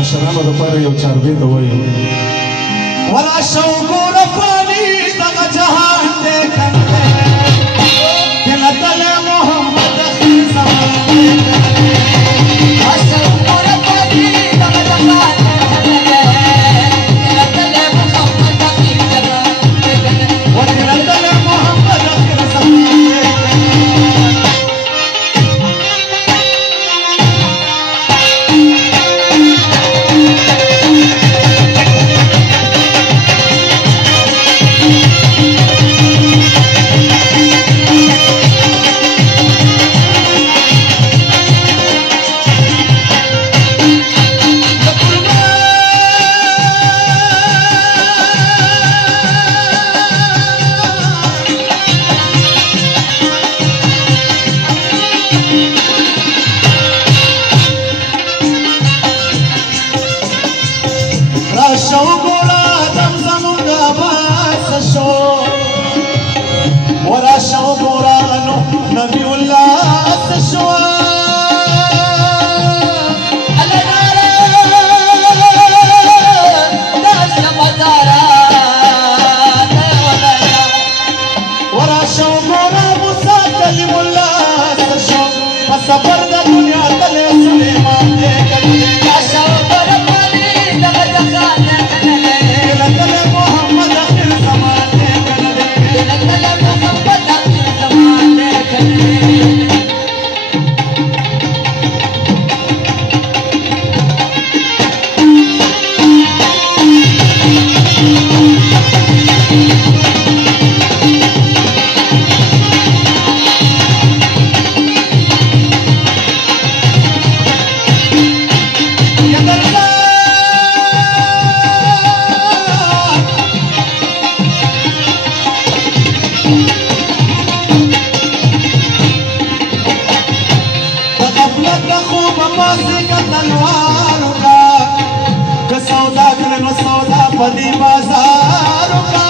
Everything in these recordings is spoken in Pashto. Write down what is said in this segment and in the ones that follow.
مشرانو دپاره یو چاربیته وایي ولا شوق رفاني دغه جهان دی کنه دله تله محمد اخي زمان دی شوق رفاني دغه جهان دی کنه دله تله محمد اخي زمان شو ورا شو قرانو نبي الله تشوا ورا شو قرا موسى كلم الله تشوا فصبر د دنيا تله سليمان دې کړي يا شو قرا پالي دغه ځخانه کنه لکه محمد اخر زمان دې کنه لکه محمد اخر زمان دې کنه पदी बाजारों का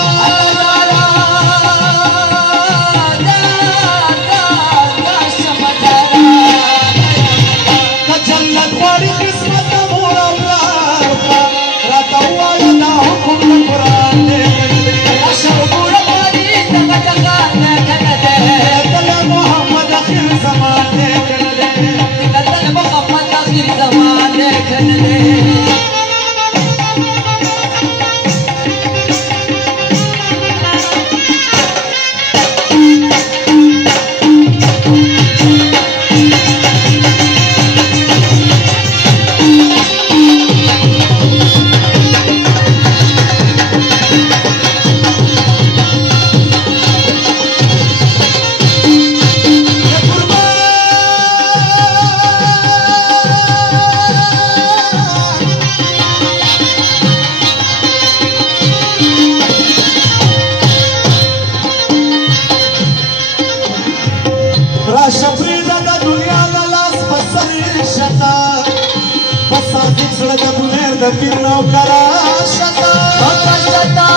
जन्नत वाली किस्मत मोरा प्यार का रात हुआ या ना हुकुम कुरान दे शौकुर वाली तक जगान कर दे कल मोहम्मद आखिर ज़मान दे कर दे कल मोहम्मद आखिर ज़मान दे कर दे شپریدا د دنیا د لاس پسر شتا پسا دې زړه د بنیر د پیر نو کرا شتا